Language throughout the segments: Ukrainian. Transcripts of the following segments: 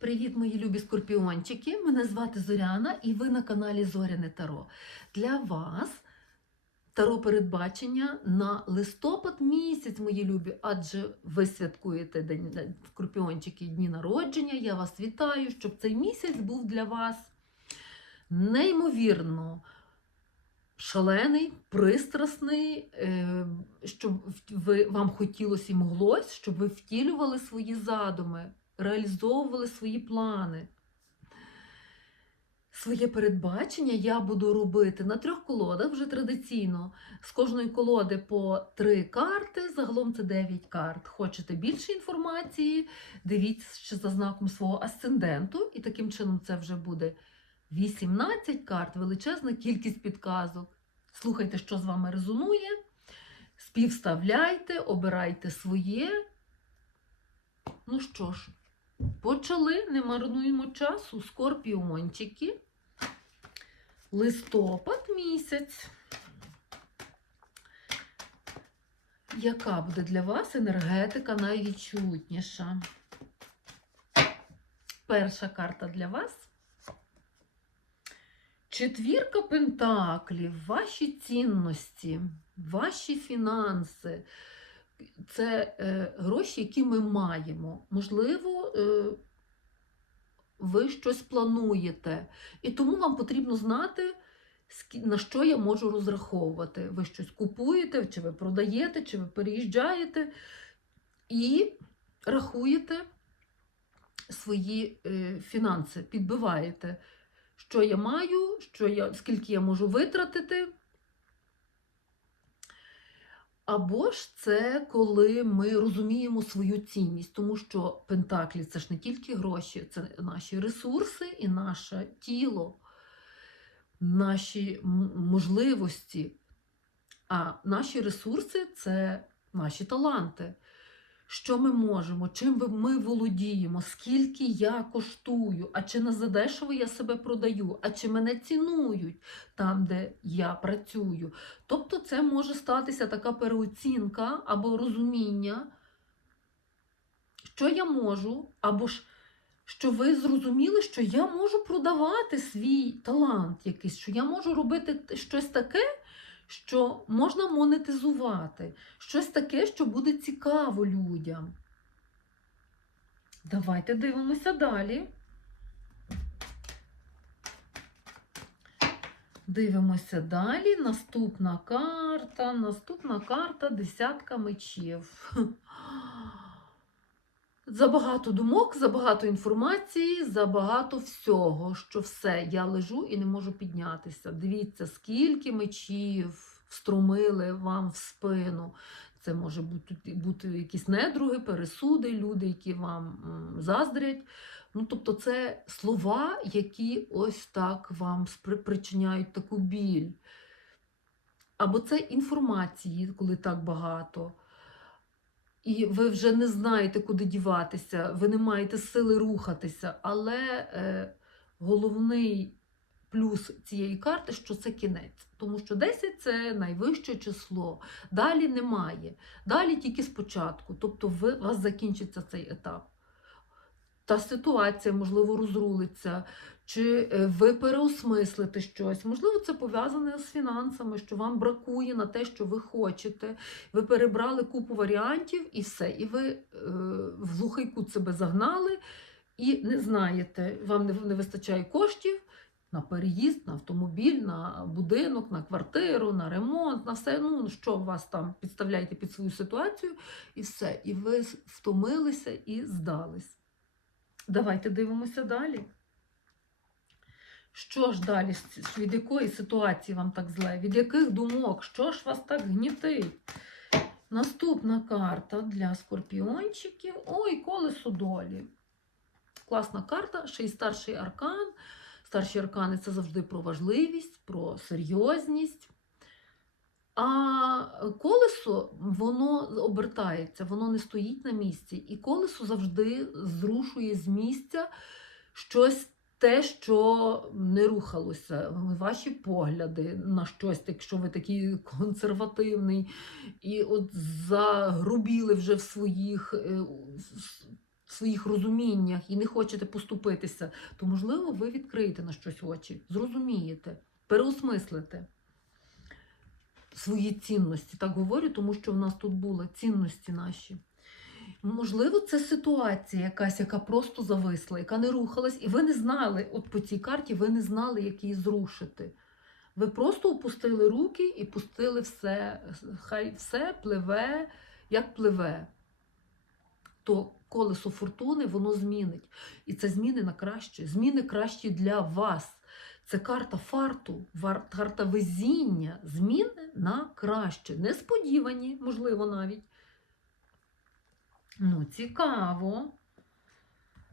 Привіт, мої любі скорпіончики! Мене звати Зоряна і ви на каналі Зоряне Таро. Для вас таро передбачення на листопад місяць, мої любі, адже ви святкуєте день скорпіончики дні народження. Я вас вітаю, щоб цей місяць був для вас неймовірно шалений, пристрасний, е, щоб ви, вам хотілося і моглось, щоб ви втілювали свої задуми реалізовували свої плани. Своє передбачення я буду робити на трьох колодах вже традиційно. З кожної колоди по три карти, загалом це 9 карт. Хочете більше інформації? Дивіться за знаком свого асценденту, і таким чином це вже буде 18 карт, величезна кількість підказок. Слухайте, що з вами резонує. Співставляйте, обирайте своє. Ну що ж, Почали, не марнуємо часу, скорпіончики. Листопад місяць. Яка буде для вас енергетика найвідчутніша? Перша карта для вас. Четвірка пентаклів, ваші цінності, ваші фінанси це е, гроші, які ми маємо. Можливо, е, ви щось плануєте, і тому вам потрібно знати, на що я можу розраховувати. Ви щось купуєте, чи ви продаєте, чи ви переїжджаєте, і рахуєте свої е, фінанси, підбиваєте, що я маю, що я, скільки я можу витратити. Або ж це коли ми розуміємо свою цінність, тому що пентаклі це ж не тільки гроші, це наші ресурси і наше тіло, наші можливості. А наші ресурси це наші таланти. Що ми можемо, чим ми володіємо, скільки я коштую, а чи не задешево я себе продаю, а чи мене цінують там, де я працюю. Тобто це може статися така переоцінка або розуміння, що я можу, або ж що ви зрозуміли, що я можу продавати свій талант якийсь, що я можу робити щось таке що можна монетизувати, щось таке, що буде цікаво людям. Давайте дивимося далі. Дивимося далі. Наступна карта. Наступна карта десятка мечів. Забагато думок, забагато інформації, забагато всього, що все, я лежу і не можу піднятися. Дивіться, скільки мечів встромили вам в спину. Це може бути бути якісь недруги, пересуди, люди, які вам заздрять. Ну, Тобто, це слова, які ось так вам причиняють таку біль. Або це інформації, коли так багато і ви вже не знаєте, куди діватися, ви не маєте сили рухатися. Але е, головний плюс цієї карти, що це кінець. Тому що 10 це найвище число. Далі немає. Далі тільки спочатку. Тобто ви, у вас закінчиться цей етап. Та ситуація, можливо, розрулиться, чи е, ви переосмислите щось. Можливо, це пов'язане з фінансами, що вам бракує на те, що ви хочете. Ви перебрали купу варіантів і все. І ви е, в глухий кут себе загнали і не знаєте, вам не, не вистачає коштів. На переїзд, на автомобіль, на будинок, на квартиру, на ремонт, на все, ну що вас там підставляєте під свою ситуацію, і все. І ви втомилися і здались. Давайте дивимося далі. Що ж далі, від якої ситуації вам так зле? Від яких думок? Що ж вас так гнітить? Наступна карта для скорпіончиків. Ой, колесо долі. Класна карта, ще й старший аркан. Старші аркани це завжди про важливість, про серйозність. А колесо воно обертається, воно не стоїть на місці. І колесо завжди зрушує з місця щось те, що не рухалося. Ваші погляди на щось, якщо ви такий консервативний, і от загрубіли вже в своїх е, в своїх розуміннях і не хочете поступитися, то, можливо, ви відкриєте на щось очі, зрозумієте, переосмислите свої цінності. Так говорю, тому що в нас тут були цінності наші. Можливо, це ситуація якась, яка просто зависла, яка не рухалась, і ви не знали, от по цій карті ви не знали, як її зрушити. Ви просто опустили руки і пустили все, хай все пливе, як пливе. То колесо фортуни воно змінить. І це зміни на краще. Зміни кращі для вас. Це карта фарту, карта везіння, зміни на краще. Несподівані, можливо, навіть. Ну, цікаво.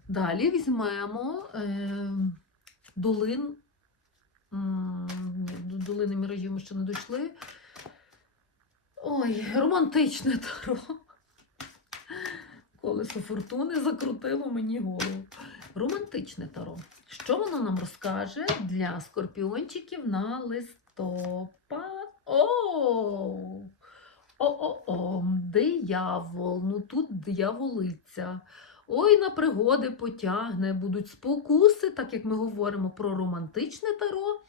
Далі візьмемо е, долин. До долини міражів ми ще не дійшли. Ой, романтичне таро. Колесо фортуни закрутило мені голову. Романтичне таро. Що воно нам розкаже для скорпіончиків на листопад? О! О-о-о, диявол, ну тут дияволиця. Ой, на пригоди потягне, будуть спокуси, так як ми говоримо про романтичне таро.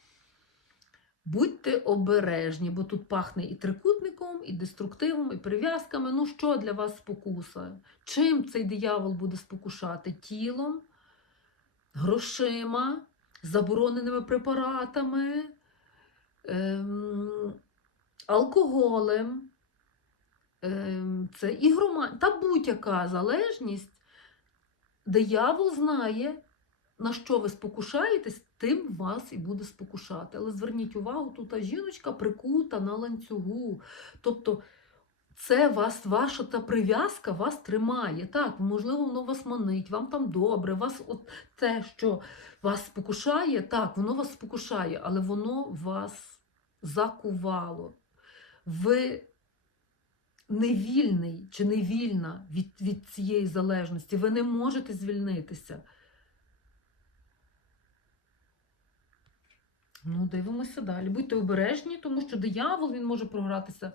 Будьте обережні, бо тут пахне і трикутником, і деструктивом, і прив'язками. Ну що для вас спокуса? Чим цей диявол буде спокушати? Тілом, грошима, забороненими препаратами, ем, алкоголем. Ем, це ігрома... та будь-яка залежність, диявол знає, на що ви спокушаєтесь, тим вас і буде спокушати. Але зверніть увагу, тут та жіночка прикута на ланцюгу. Тобто це вас, ваша та прив'язка вас тримає. Так, можливо, воно вас манить, вам там добре, вас от те, що вас спокушає, так, воно вас спокушає, але воно вас закувало. Ви невільний чи невільна від, від цієї залежності. Ви не можете звільнитися. Ну, дивимося далі. Будьте обережні, тому що диявол він може програтися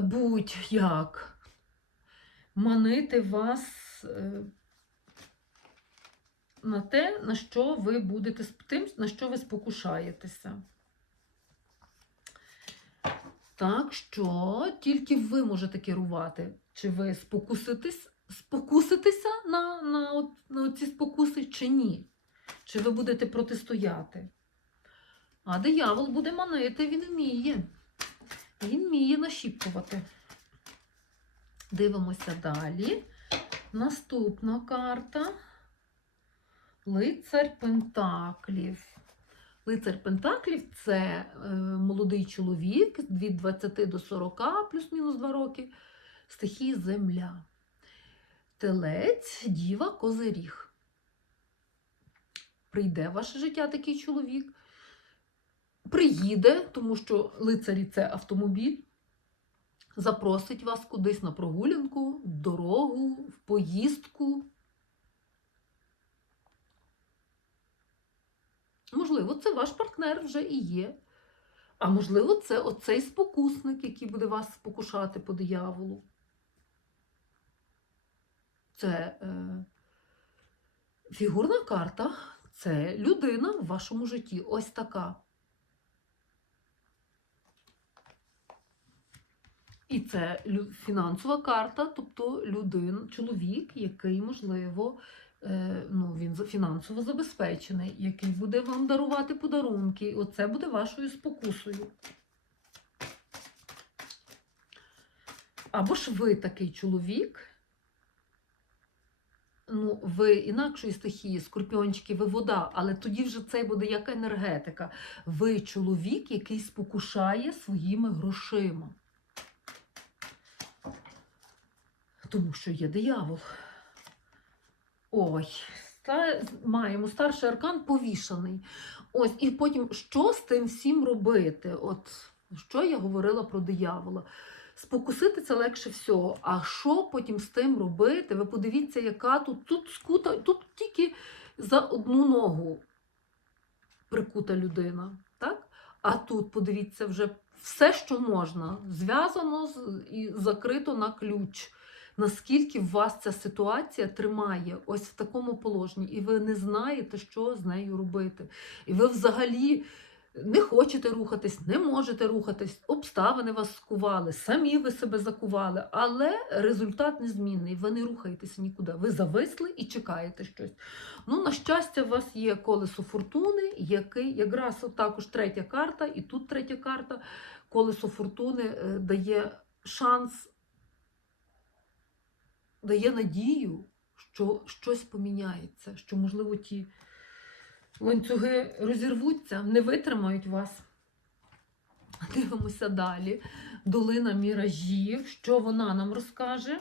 будь-як. Манити вас е, на те, на що ви будете тим, на що ви спокушаєтеся. Так що тільки ви можете керувати. Чи ви спокуситесь, спокуситеся на, на, на ці спокуси, чи ні? Чи ви будете протистояти? А диявол буде манити, він вміє. Він вміє нашіптувати. Дивимося далі. Наступна карта. Лицар Пентаклів. Лицар Пентаклів це е, молодий чоловік від 20 до 40, плюс-мінус 2 роки, стихії земля. Телець, діва, козиріг. Прийде в ваше життя такий чоловік. Приїде, тому що лицарі це автомобіль. Запросить вас кудись на прогулянку, в дорогу, в поїздку. Можливо, це ваш партнер вже і є. А можливо, це оцей спокусник, який буде вас спокушати по дияволу. Це е, фігурна карта, це людина в вашому житті. Ось така. І це фінансова карта, тобто людина, чоловік, який, можливо, е, ну, він фінансово забезпечений, який буде вам дарувати подарунки. Оце буде вашою спокусою. Або ж ви такий чоловік, ну, ви інакшої стихії, скорпіончики, ви вода, але тоді вже це буде як енергетика. Ви чоловік, який спокушає своїми грошима. Тому що є диявол. Ой, ста- маємо старший аркан повішаний. Ось, і потім, що з тим всім робити? От що я говорила про диявола. Спокусити це легше всього. А що потім з тим робити? Ви подивіться, яка тут, тут скута, тут тільки за одну ногу прикута людина. Так? А тут, подивіться, вже все, що можна, зв'язано і закрито на ключ. Наскільки вас ця ситуація тримає ось в такому положенні, і ви не знаєте, що з нею робити. І ви взагалі не хочете рухатись, не можете рухатись, обставини вас скували, самі ви себе закували, але результат незмінний. Ви не рухаєтеся нікуди. Ви зависли і чекаєте щось. Ну, на щастя, у вас є колесо фортуни, який якраз також третя карта, і тут третя карта. Колесо фортуни е, дає шанс, дає надію, що щось поміняється, що, можливо, ті ланцюги розірвуться, не витримають вас. Дивимося далі. Долина міражів. Що вона нам розкаже?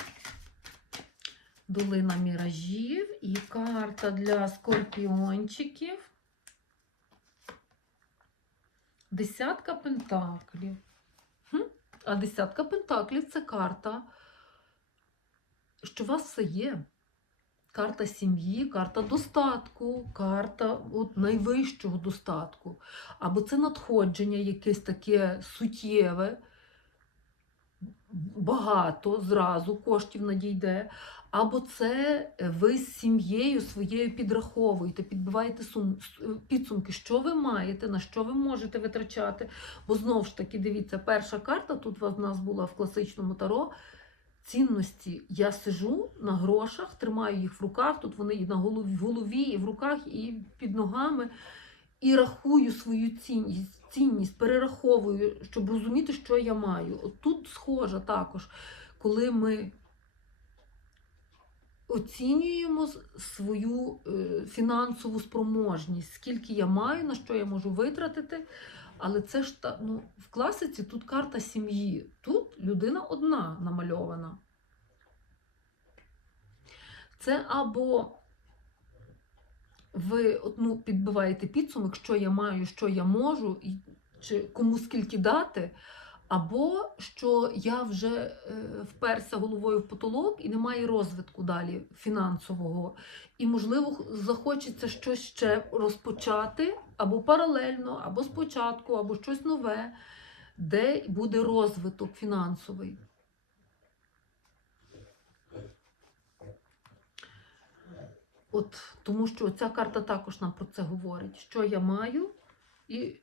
Долина міражів і карта для скорпіончиків. Десятка пентаклів. А десятка пентаклів це карта, що у вас все є. Карта сім'ї, карта достатку, карта от, найвищого достатку. Або це надходження якесь таке суттєве, багато зразу коштів надійде. Або це ви з сім'єю своєю підраховуєте, підбиваєте сум, підсумки, що ви маєте, на що ви можете витрачати. Бо знову ж таки, дивіться, перша карта тут в нас була в класичному таро. Цінності я сижу на грошах, тримаю їх в руках. Тут вони і на голові, в голові, і в руках, і під ногами. І рахую свою цінність, цінність, перераховую, щоб розуміти, що я маю. От тут схожа також, коли ми оцінюємо свою е, фінансову спроможність, скільки я маю, на що я можу витратити. Але це ж та, ну, в класиці тут карта сім'ї. Тут людина одна намальована. Це або ви ну, підбиваєте підсумок, що я маю, що я можу, і чи кому скільки дати, або що я вже е, вперся головою в потолок і немає розвитку далі фінансового. І, можливо, захочеться щось ще розпочати, або паралельно, або спочатку, або щось нове, де буде розвиток фінансовий. От тому що ця карта також нам про це говорить, що я маю, і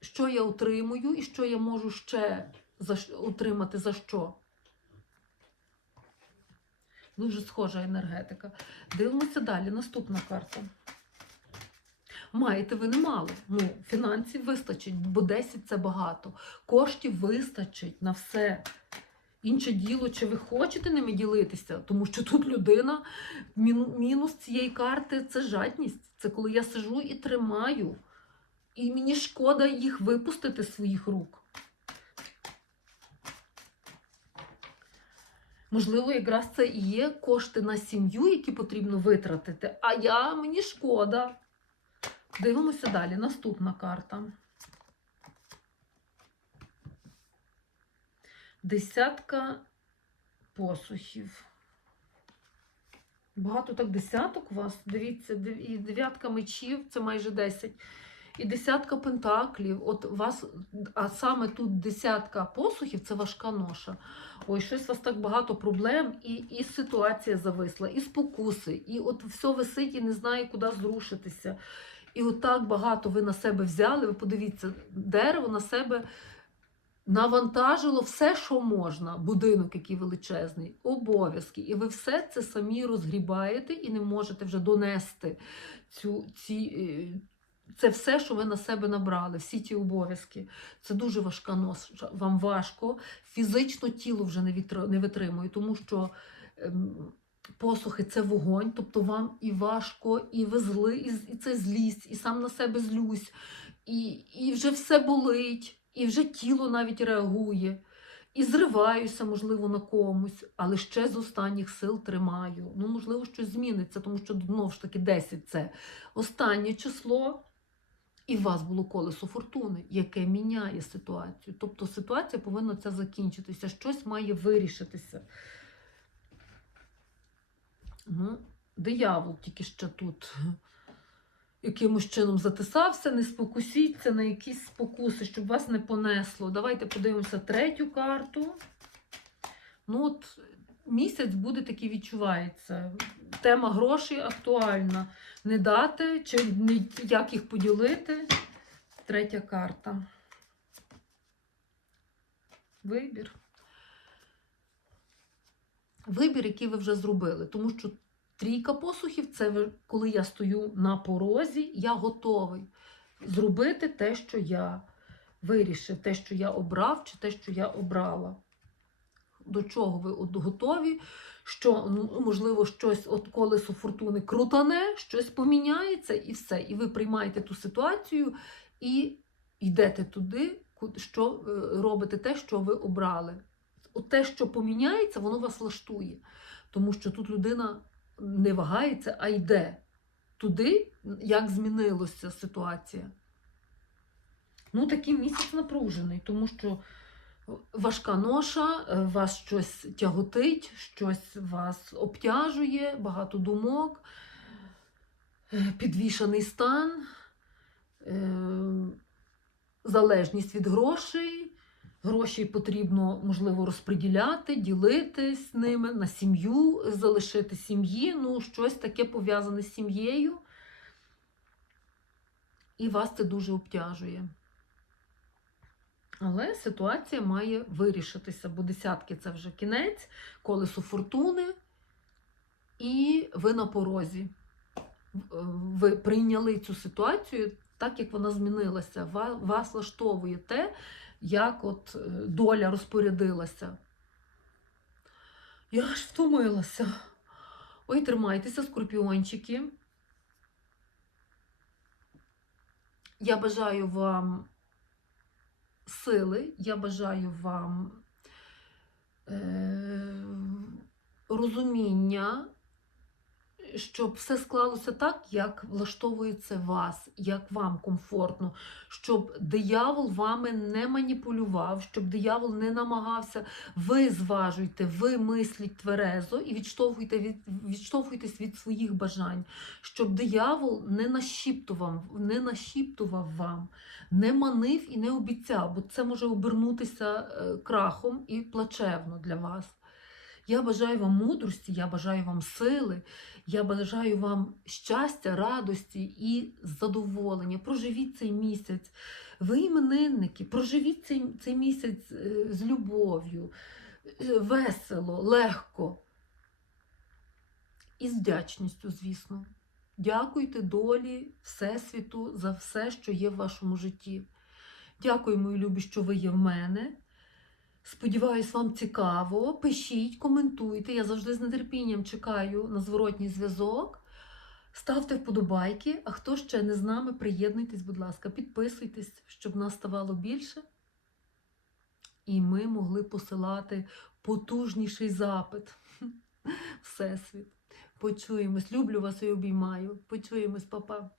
що я отримую, і що я можу ще за, отримати за що. Дуже схожа енергетика. Дивимося далі. Наступна карта. Маєте ви немало. Ну, фінансів вистачить, бо 10 це багато. Коштів вистачить на все. Інше діло, чи ви хочете ними ділитися, тому що тут людина, мінус цієї карти це жадність. Це коли я сижу і тримаю. І мені шкода їх випустити з своїх рук. Можливо, якраз це і є кошти на сім'ю, які потрібно витратити, а я мені шкода. Дивимося далі. Наступна карта. Десятка посухів. Багато так десяток у вас. Дивіться, і дев'ятка мечів це майже 10. І десятка пентаклів. От вас, а саме тут десятка посухів це важка ноша. Ой, щось у вас так багато проблем, і, і ситуація зависла, і спокуси, і от все висить і не знає, куди зрушитися. І от багато ви на себе взяли. Ви подивіться, дерево на себе навантажило все, що можна. Будинок, який величезний, обов'язки. І ви все це самі розгрібаєте і не можете вже донести цю, ці, е, це все, що ви на себе набрали, всі ті обов'язки. Це дуже важка ноша, вам важко. Фізично тіло вже не витримує, тому що ем, посухи це вогонь, тобто вам і важко, і ви зли, і, це злість, і сам на себе злюсь, і, і вже все болить, і вже тіло навіть реагує. І зриваюся, можливо, на комусь, але ще з останніх сил тримаю. Ну, можливо, щось зміниться, тому що знову ж таки 10 це останнє число. І у вас було колесо фортуни, яке міняє ситуацію. Тобто ситуація повинна ця закінчитися, щось має вирішитися. Ну, диявол тільки ще тут якимось чином затисався, не спокусіться на якісь спокуси, щоб вас не понесло. Давайте подивимося третю карту. Ну, от місяць буде такий відчувається. Тема грошей актуальна. Не дати, чи не, як їх поділити. Третя карта. Вибір. Вибір, який ви вже зробили. Тому що трійка посухів це коли я стою на порозі, я готовий зробити те, що я вирішив, те, що я обрав, чи те, що я обрала. До чого ви от готові? Що, ну, можливо, щось от колесо фортуни крутане, щось поміняється, і все. І ви приймаєте ту ситуацію і йдете туди, що е, робите те, що ви обрали. Те, що поміняється, воно вас влаштує. Тому що тут людина не вагається, а йде туди, як змінилася ситуація. Ну, такий місяць напружений, тому що важка ноша, вас щось тяготить, щось вас обтяжує, багато думок, підвішаний стан, е, залежність від грошей. Гроші потрібно, можливо, розподіляти, ділитись ними на сім'ю, залишити сім'ї, ну, щось таке пов'язане з сім'єю. І вас це дуже обтяжує. Але ситуація має вирішитися, бо десятки це вже кінець, колесо фортуни, і ви на порозі. Ви прийняли цю ситуацію так, як вона змінилася. Вас влаштовує те, як от е, доля розпорядилася. Я аж втомилася. Ой, тримайтеся, скорпіончики. Я бажаю вам сили, я бажаю вам е, розуміння, щоб все склалося так, як влаштовується вас, як вам комфортно, щоб диявол вами не маніпулював, щоб диявол не намагався. Ви зважуйте, ви мисліть тверезо і відштовхуйте від, відштовхуйтесь від своїх бажань, щоб диявол не нашіптував, не нашіптував вам, не манив і не обіцяв, бо це може обернутися е, крахом і плачевно для вас. Я бажаю вам мудрості, я бажаю вам сили, я бажаю вам щастя, радості і задоволення. Проживіть цей місяць. Ви іменинники, проживіть цей, цей місяць е, з любов'ю, е, весело, легко. І з вдячністю, звісно. Дякуйте долі, Всесвіту за все, що є в вашому житті. Дякую, мої любі, що ви є в мене. Сподіваюсь, вам цікаво. Пишіть, коментуйте. Я завжди з нетерпінням чекаю на зворотній зв'язок. Ставте вподобайки, а хто ще не з нами, приєднуйтесь, будь ласка, підписуйтесь, щоб нас ставало більше. І ми могли посилати потужніший запит. Всесвіт. Почуємось. Люблю вас і обіймаю. Почуємось, папа.